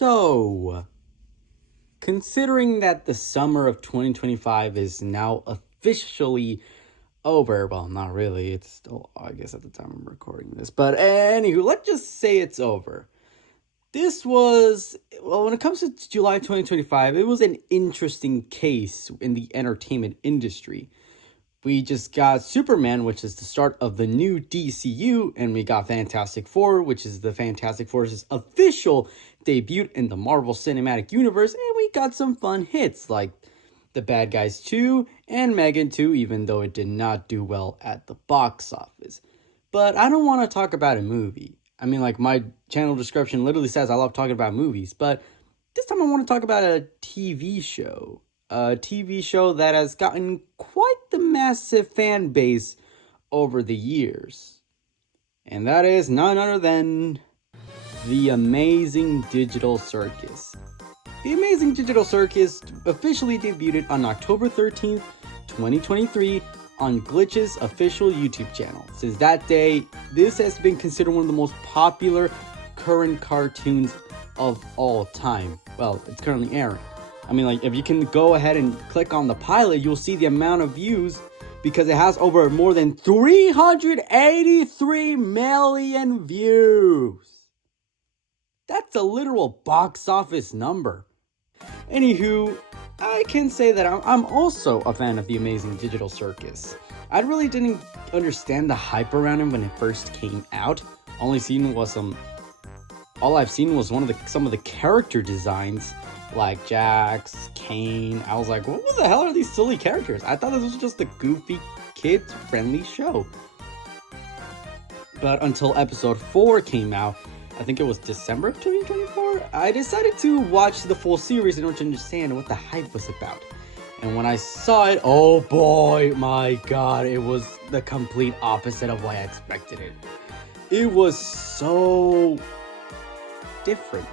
So, considering that the summer of 2025 is now officially over, well, not really, it's still August at the time I'm recording this, but anywho, let's just say it's over. This was, well, when it comes to July 2025, it was an interesting case in the entertainment industry. We just got Superman, which is the start of the new DCU, and we got Fantastic Four, which is the Fantastic Four's official debut in the Marvel Cinematic Universe, and we got some fun hits like The Bad Guys 2 and Megan 2, even though it did not do well at the box office. But I don't want to talk about a movie. I mean, like, my channel description literally says I love talking about movies, but this time I want to talk about a TV show. A TV show that has gotten quite the massive fan base over the years. And that is none other than The Amazing Digital Circus. The Amazing Digital Circus officially debuted on October 13th, 2023 on Glitch's official YouTube channel. Since that day, this has been considered one of the most popular current cartoons of all time. Well, it's currently airing. I mean, like, if you can go ahead and click on the pilot, you'll see the amount of views because it has over more than 383 million views. That's a literal box office number. Anywho, I can say that I'm also a fan of The Amazing Digital Circus. I really didn't understand the hype around him when it first came out. All I've seen was some of the character designs, like Jax, Caine. I was like, what the hell are these silly characters? I thought this was just a goofy, kids-friendly show. But until episode 4 came out, I think it was December of 2024, I decided to watch the full series in order to understand what the hype was about. And when I saw it, oh boy, my god, it was the complete opposite of what I expected it. It was so different.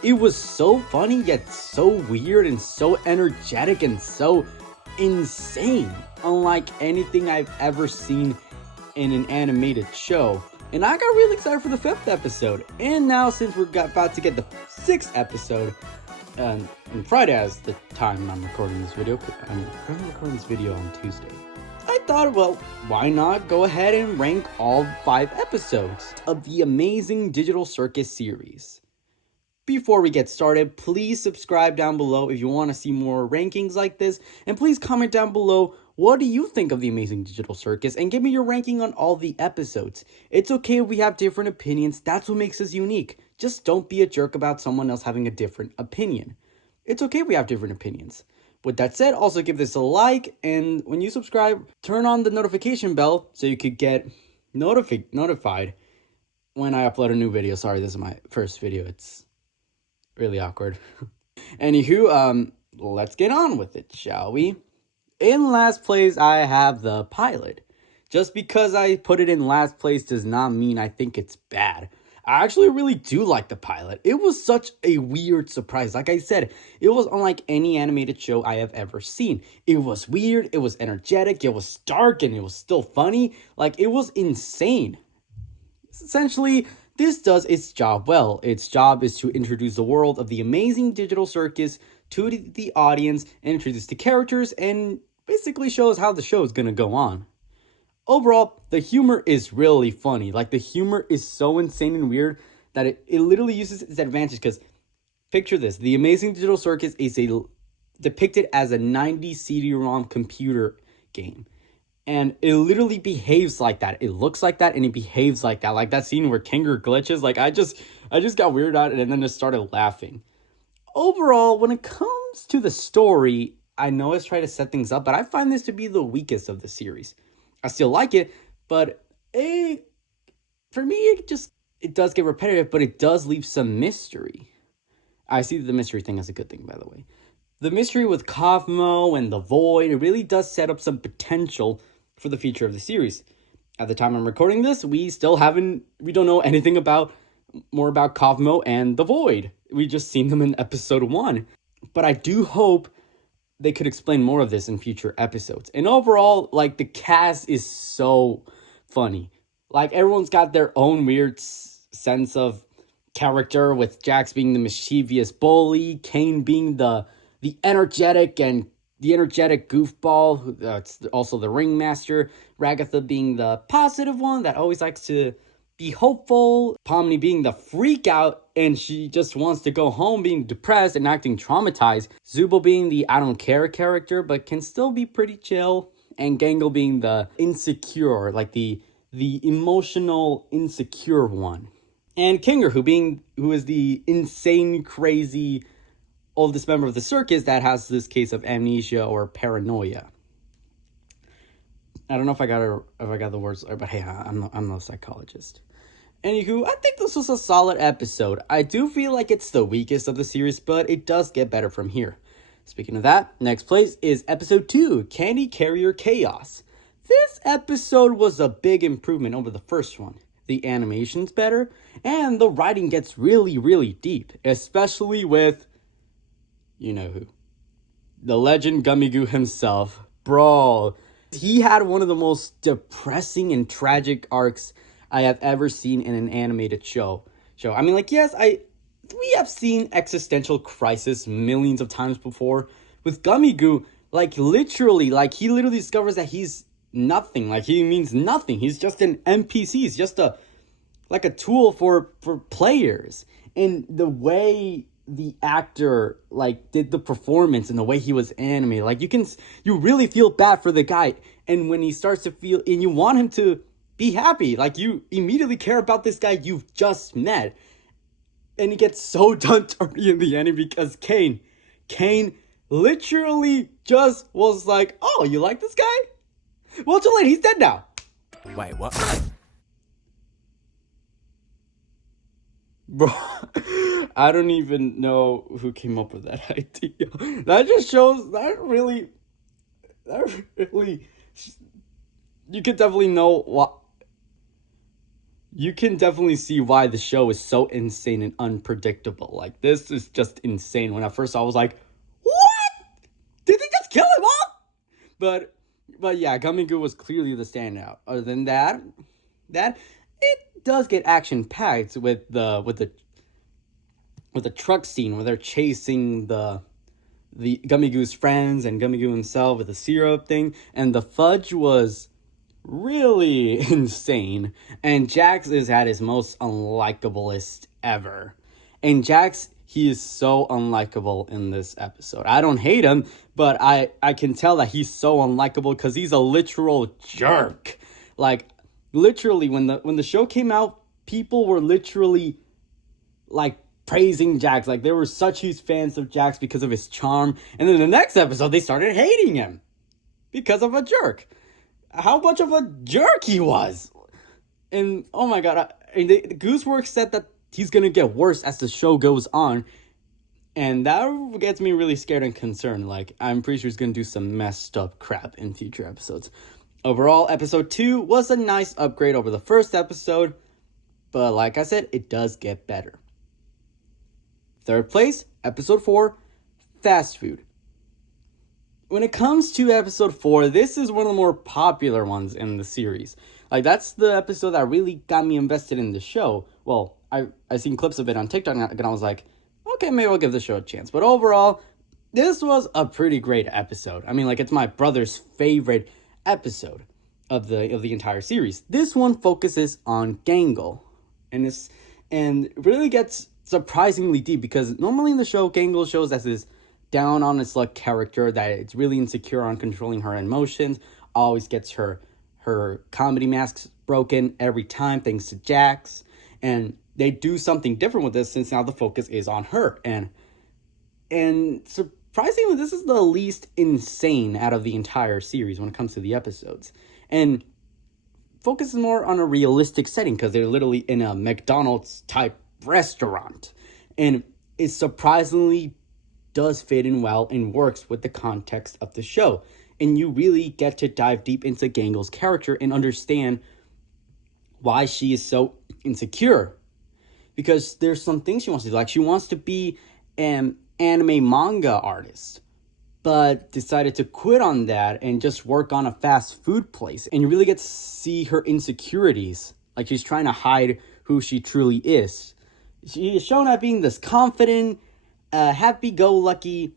It was so funny, yet so weird and so energetic and so insane. Unlike anything I've ever seen in an animated show. And I got really excited for the 5th episode. And now, since we're about to get the 6th episode, on Friday as the time I'm recording this video, I'm currently recording this video on Tuesday, I thought, well, why not go ahead and rank all 5 episodes of the Amazing Digital Circus series. Before we get started, please subscribe down below if you want to see more rankings like this, and please comment down below what do you think of The Amazing Digital Circus, and give me your ranking on all the episodes. It's okay if we have different opinions, that's what makes us unique. Just don't be a jerk about someone else having a different opinion. It's okay if we have different opinions. With that said, also give this a like, and when you subscribe, turn on the notification bell so you could get notified when I upload a new video. Sorry, this is my first video. It's really awkward. Anywho, let's get on with it, shall we? In last place, I have the pilot. Just because I put it in last place does not mean I think it's bad. I actually really do like the pilot. It was such a weird surprise. Like I said, it was unlike any animated show I have ever seen. It was weird, it was energetic, it was dark, and it was still funny. Like, it was insane. Essentially, this does its job well. Its job is to introduce the world of the Amazing Digital Circus to the audience and introduce the characters and basically shows how the show is going to go on. Overall, the humor is really funny. Like, the humor is so insane and weird that it literally uses its advantage, because picture this. The Amazing Digital Circus is depicted as a 90s CD-ROM computer game. And it literally behaves like that. It looks like that, and it behaves like that. Like that scene where Kinger glitches. Like, I just got weirded out and then just started laughing. Overall, when it comes to the story, I know it's trying to set things up, but I find this to be the weakest of the series. I still like it, but for me, it does get repetitive, but it does leave some mystery. I see the mystery thing as a good thing, by the way. The mystery with Cosmo and the Void, it really does set up some potential for the future of the series. At the time I'm recording this, we don't know anything more about Cosmo and the Void. We just seen them in episode 1. But I do hope they could explain more of this in future episodes. And overall, like, the cast is so funny. Like, everyone's got their own weird sense of character, with Jax being the mischievous bully, Caine being the energetic goofball, that's also the ringmaster, Ragatha being the positive one that always likes to be hopeful, Pomni being the freak out and she just wants to go home being depressed and acting traumatized, Zooble being the I don't care character but can still be pretty chill, and Gangle being the insecure, like the emotional insecure one. And Kinger, who is the insane, crazy oldest member of the Circus that has this case of amnesia or paranoia. I don't know if I got the words, but hey, I'm no psychologist. Anywho, I think this was a solid episode. I do feel like it's the weakest of the series, but it does get better from here. Speaking of that, next place is episode 2, Candy Carrier Chaos. This episode was a big improvement over the first one. The animation's better, and the writing gets really, really deep, especially with, you know who, the legend Gummigoo himself. Bro, he had one of the most depressing and tragic arcs I have ever seen in an animated show. I mean, like, yes, we have seen existential crisis millions of times before. With Gummigoo, he literally discovers that he's nothing. Like, he means nothing. He's just an NPC. He's just a tool for players. And the way the actor did the performance and the way he was animated, you really feel bad for the guy. And when he starts to feel, and you want him to be happy, you immediately care about this guy you've just met. And he gets so done dirty in the ending because Caine literally just was like, oh, you like this guy? Well, too late, he's dead now. Wait, what? Bro, I don't even know who came up with that idea. That just shows, that really, you can definitely know what, you can definitely see why the show is so insane and unpredictable. This is just insane. When I first saw it, I was like, what? Did they just kill him off? But yeah, Gummigoo was clearly the standout. Other than that, it does get action-packed with the truck scene where they're chasing the Gummigoo's friends and Gummigoo himself with the syrup thing, and the fudge was really insane. And Jax is at his most unlikablest ever. And Jax, he is so unlikable in this episode. I don't hate him, but I can tell that he's so unlikable because he's a literal jerk. Literally, when the show came out, people were literally praising Jax. They were such huge fans of Jax because of his charm. And then the next episode, they started hating him because of a jerk. How much of a jerk he was. And oh my god, Gooseworx said that he's gonna get worse as the show goes on. And that gets me really scared and concerned. I'm pretty sure he's gonna do some messed up crap in future episodes. Overall, episode 2 was a nice upgrade over the first episode, but like I said, it does get better. Third place, episode 4, Fast Food. When it comes to episode 4, this is one of the more popular ones in the series. That's the episode that really got me invested in the show. Well, I seen clips of it on TikTok, and I was like, okay, maybe I'll give the show a chance. But overall, this was a pretty great episode. I mean, it's my brother's favorite episode of the entire series. This one focuses on Gangle, and really gets surprisingly deep, because normally in the show, Gangle shows as this down on its luck character that it's really insecure on controlling her emotions, always gets her comedy masks broken every time thanks to Jax, and they do something different with this since now the focus is on her, and surprisingly, this is the least insane out of the entire series when it comes to the episodes, and focuses more on a realistic setting because they're literally in a McDonald's type restaurant, and it surprisingly does fit in well and works with the context of the show, and you really get to dive deep into Gangle's character and understand why she is so insecure, because there's some things she wants to do. She wants to be an anime manga artist, but decided to quit on that and just work on a fast food place, and you really get to see her insecurities. She's trying to hide who she truly is. she is shown as being this confident, happy-go-lucky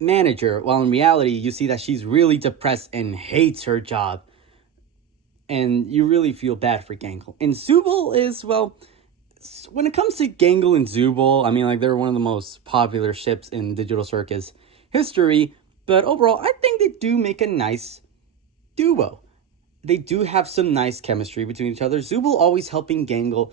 manager, while in reality, you see that she's really depressed and hates her job. And you really feel bad for Gangle. And Zooble is, well, when it comes to Gangle and Zooble, I mean, like, they're one of the most popular ships in Digital Circus history. But overall, I think they do make a nice duo. They do have some nice chemistry between each other. Zooble always helping Gangle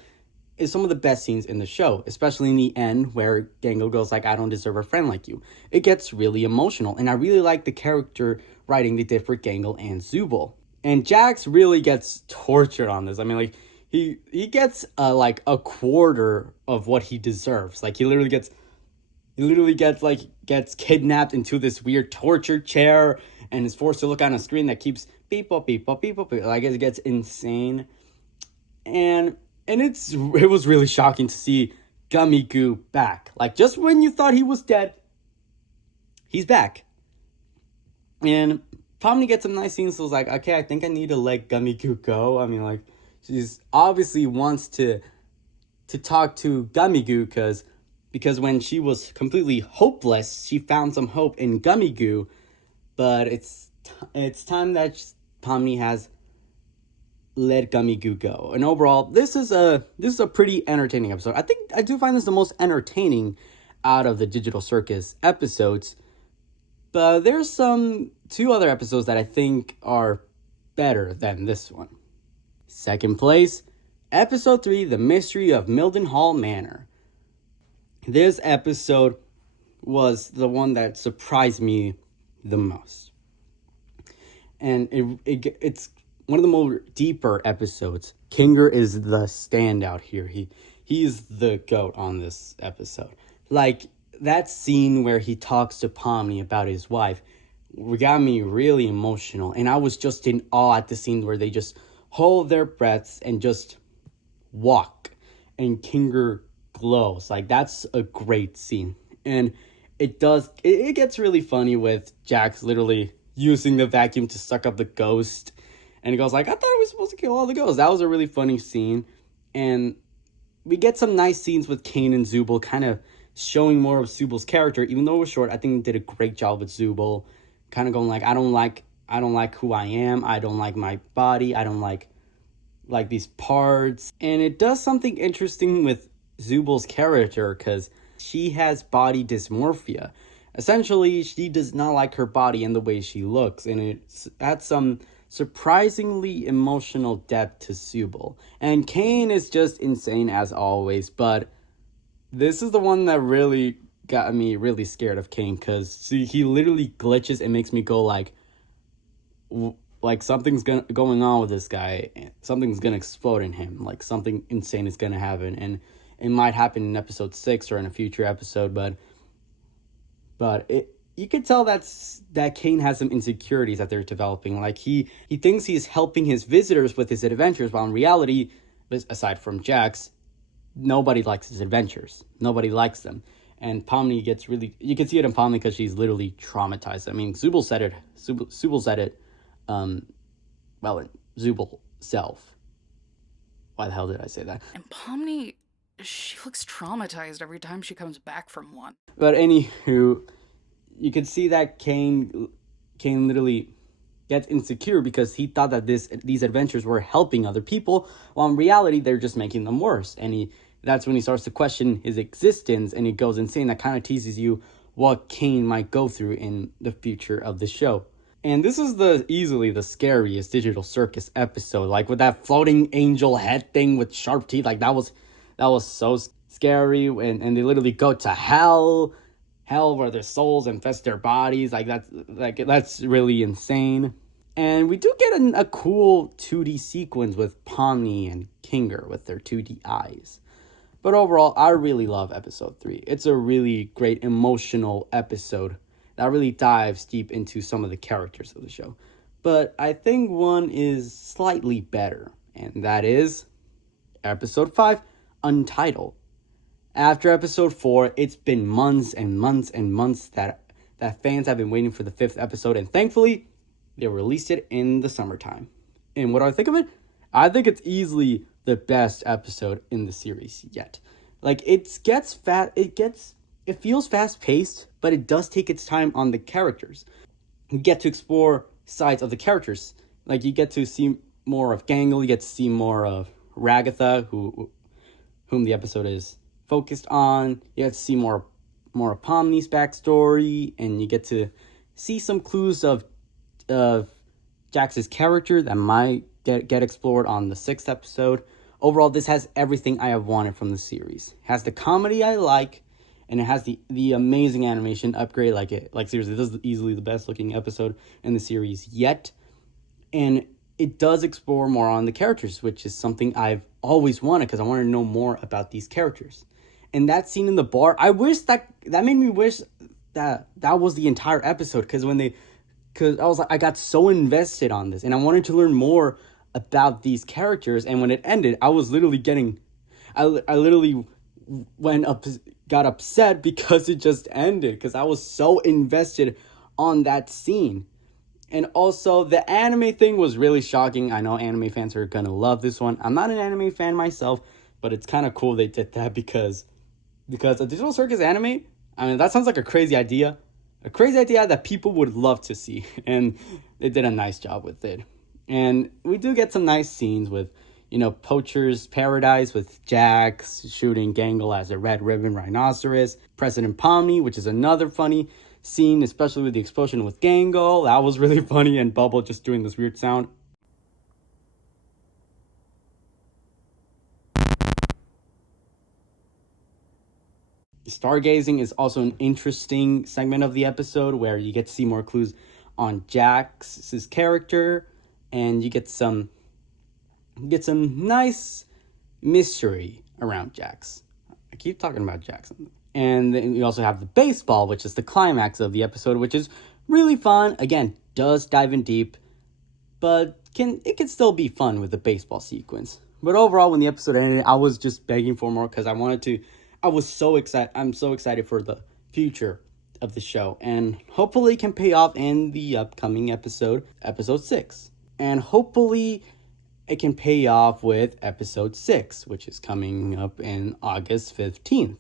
is some of the best scenes in the show, especially in the end where Gangle goes like, I don't deserve a friend like you. It gets really emotional, and I really like the character writing they did for Gangle and Zooble. And Jax really gets tortured on this. I mean, like, he gets like a quarter of what he deserves. Like, he literally gets kidnapped into this weird torture chair and is forced to look on a screen that keeps beep up, beep up, beep up. Like, it gets insane. And it was really shocking to see Gummy Goo back. Like, just when you thought he was dead, he's back. And Pomni gets some nice scenes, so it's like, okay, I think I need to let Gummy Goo go. I mean, like, she's obviously wants to talk to Gummy Goo because when she was completely hopeless, she found some hope in Gummy Goo. But it's time that Pomni has let Gummy Goo go. And overall, this is a pretty entertaining episode. I do find this the most entertaining out of the Digital Circus episodes. But there's two other episodes that I think are better than this one. Second place, episode 3, The Mystery of Milden Hall Manor. This episode was the one that surprised me the most. And it's one of the more deeper episodes. Kinger is the standout here. He's the GOAT on this episode. Like, that scene where he talks to Pomni about his wife got me really emotional. And I was just in awe at the scene where they just hold their breaths and just walk. And Kinger glows. Like, that's a great scene. And it gets really funny with Jax literally using the vacuum to suck up the ghost. And he goes like, I thought I was supposed to kill all the ghosts. That was a really funny scene. And we get some nice scenes with Caine and Zooble kind of showing more of Zooble's character. Even though it was short, I think they did a great job with Zooble. Kind of going like, I don't like who I am. I don't like my body. I don't like these parts. And it does something interesting with Zooble's character because she has body dysmorphia. Essentially, she does not like her body and the way she looks. And it adds some surprisingly emotional depth to Zooble. And Caine is just insane as always, but this is the one that really got me really scared of Caine because he literally glitches and makes me go like something's going on with this guy. Something's gonna explode in him. Like, something insane is gonna happen, and it might happen in episode 6 or in a future episode, but you could tell that Caine has some insecurities that they're developing. Like, he thinks he's helping his visitors with his adventures, while in reality, aside from Jax, nobody likes his adventures. Nobody likes them. And Pomni gets really... You can see it in Pomni because she's literally traumatized. I mean, Zooble said it. Zooble said it. Zooble self. Why the hell did I say that? And Pomni, she looks traumatized every time she comes back from one. But anywho, you could see that Caine literally gets insecure because he thought that these adventures were helping other people, while in reality they're just making them worse. And that's when he starts to question his existence, and he goes insane. That kind of teases you what Caine might go through in the future of the show. And this is easily the scariest Digital Circus episode, like with that floating angel head thing with sharp teeth. Like, that was so scary. And they literally go to hell where their souls infest their bodies. That's really insane. And we do get a cool 2D sequence with Pomni and Kinger with their 2D eyes. But overall, I really love episode 3. It's a really great emotional episode that really dives deep into some of the characters of the show. But I think one is slightly better, and that is episode 5, Untitled. After episode 4, it's been months and months and months that fans have been waiting for the 5th episode, and thankfully, they released it in the summertime. And what do I think of it? I think it's easily the best episode in the series yet. Like, it feels fast paced, but it does take its time on the characters. You get to explore sides of the characters. Like, you get to see more of Gangle, you get to see more of Ragatha, whom the episode is focused on. You get to see more of Pomni's backstory, and you get to see some clues of Jax's character that might get explored on the 6th episode. Overall, this has everything I have wanted from the series. It has the comedy I like, and it has the amazing animation upgrade. Like seriously, this is easily the best looking episode in the series yet. And it does explore more on the characters, which is something I've always wanted, because I wanted to know more about these characters. And that scene in the bar, I wish that made me wish that was the entire episode, because I was like, I got so invested on this, and I wanted to learn more about these characters. And when it ended, I was literally I literally got upset because it just ended, because I was so invested on that scene. And also, the anime thing was really shocking. I know anime fans are gonna love this one. I'm not an anime fan myself, but it's kind of cool they did that, because a Digital Circus anime, I mean, that sounds like a crazy idea. A crazy idea that people would love to see. And they did a nice job with it. And we do get some nice scenes with, Poacher's Paradise with Jax shooting Gangle as a red ribbon rhinoceros. President Pomni, which is another funny scene, especially with the explosion with Gangle. That was really funny, and Bubble just doing this weird sound. Stargazing is also an interesting segment of the episode, where you get to see more clues on Jax's character, and you get some nice mystery around Jax. I keep talking about Jackson. And then you also have the baseball, which is the climax of the episode, which is really fun. Again, does dive in deep, but it can still be fun with the baseball sequence. But overall, when the episode ended, I was just begging for more, because I was so excited. I'm so excited for the future of the show, and hopefully it can pay off in the upcoming episode 6. And hopefully it can pay off with episode 6, which is coming up in August 15th.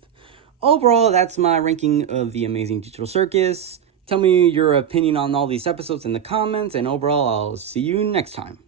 Overall, that's my ranking of the Amazing Digital Circus. Tell me your opinion on all these episodes in the comments, and overall, I'll see you next time.